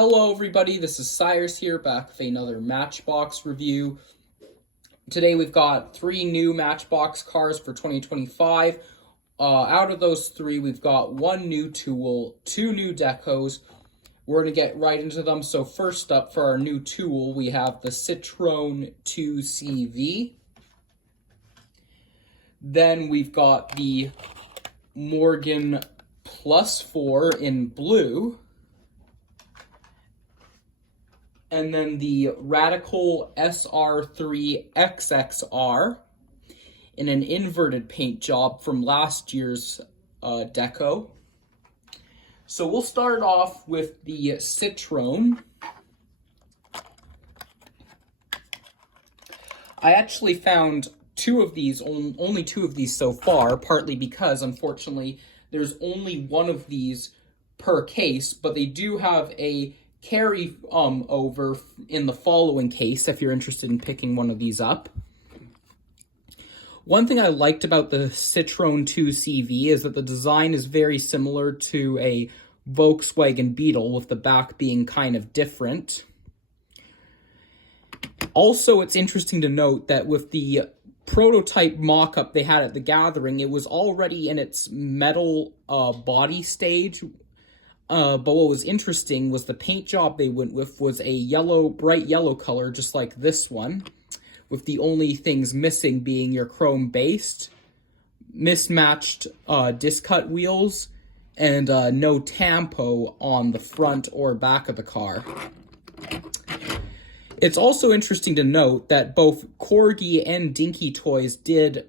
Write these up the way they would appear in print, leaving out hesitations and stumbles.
Hello everybody, this is Cyrus here, back with another Matchbox review. Today we've got 3 new Matchbox cars for 2025. Out of those 3, we've got 1 new tool, 2 new decos. We're going to get right into them. So first up, for our new tool, we have the Citroen 2CV. Then we've got the Morgan Plus 4 in blue. And then the Radical SR3 XXR in an inverted paint job from last year's deco. So we'll start off with the Citroen. I actually found 2 of these, only 2 of these so far, partly because, unfortunately, there's only 1 of these per case, but they do have a carry over in the following case if you're interested in picking one of these up. One thing I liked about the Citroen 2CV is that the design is very similar to a Volkswagen Beetle, with the back being kind of different. Also, it's interesting to note that with the prototype mock-up they had at the gathering, it was already in its metal body stage. But what was interesting was the paint job they went with was a yellow, bright yellow color, just like this one, with the only things missing being your chrome-based, mismatched disc cut wheels, and no tampo on the front or back of the car. It's also interesting to note that both Corgi and Dinky Toys did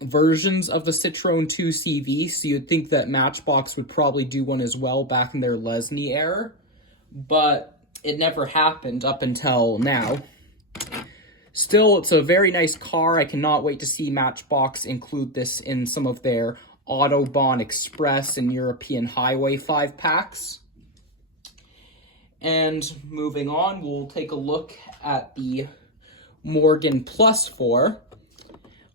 versions of the Citroen 2CV, so you'd think that Matchbox would probably do one as well back in their Lesney era, but it never happened up until now. Still, it's a very nice car. I cannot wait to see Matchbox include this in some of their Autobahn Express and European Highway 5-packs. And moving on, we'll take a look at the Morgan Plus 4.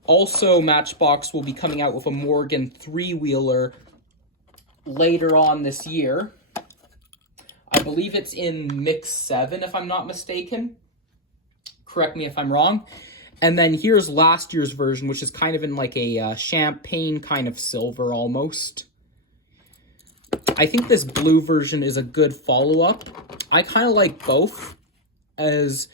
Also, Matchbox will be coming out with a Morgan 3-wheeler later on this year. I believe it's in Mix 7, if I'm not mistaken. Correct me if I'm wrong. And then here's last year's version, which is kind of in like a champagne kind of silver almost. I think this blue version is a good follow-up. I kind of like both, as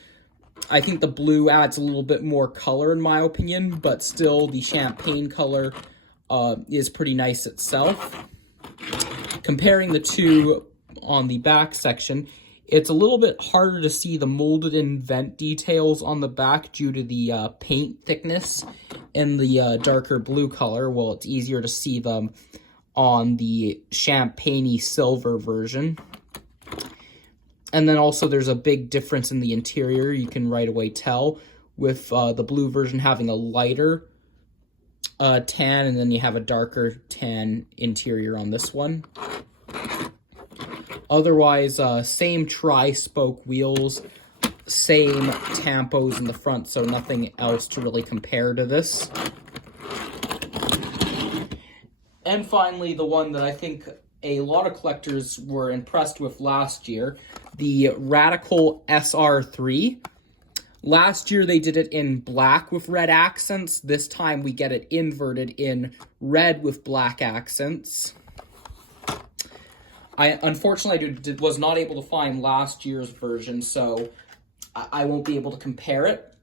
I think the blue adds a little bit more color in my opinion, but still the champagne color is pretty nice itself. Comparing the two on the back section, it's a little bit harder to see the molded in vent details on the back due to the paint thickness in the darker blue color, while it's easier to see them on the champagne-y silver version. And then also there's a big difference in the interior, you can right away tell, with the blue version having a lighter tan, and then you have a darker tan interior on this one. Otherwise, same tri-spoke wheels, same tampos in the front, so nothing else to really compare to this. And finally, the one that I think a lot of collectors were impressed with last year, the Radical SR3. Last year they did it in black with red accents. This time we get it inverted in red with black accents. I unfortunately was not able to find last year's version, so I won't be able to compare it.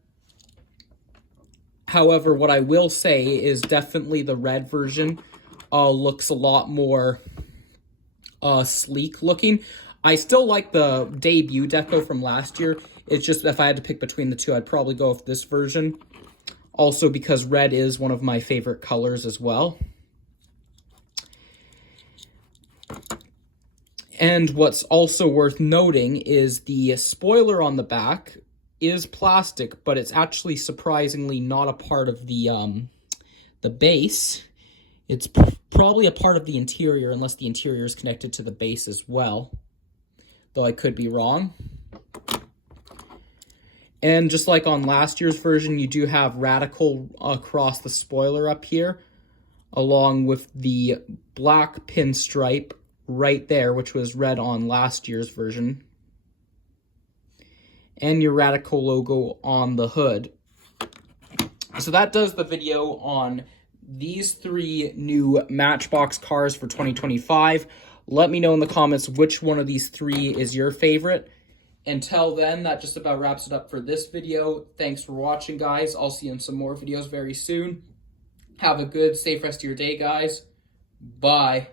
However, what I will say is definitely the red version looks a lot more sleek looking. I still like the debut deco from last year. It's just if I had to pick between the two, I'd probably go with this version. Also because red is one of my favorite colors as well. And what's also worth noting is the spoiler on the back is plastic, but it's actually surprisingly not a part of the base. It's probably a part of the interior, unless the interior is connected to the base as well, though I could be wrong. And just like on last year's version, you do have Radical across the spoiler up here, along with the black pinstripe right there, which was red on last year's version. And your Radical logo on the hood. So that does the video on these 3 new Matchbox cars for 2025. Let me know in the comments which one of these 3 is your favorite. Until then, that just about wraps it up for this video. Thanks for watching, guys. I'll see you in some more videos very soon. Have a good, safe rest of your day, guys. Bye.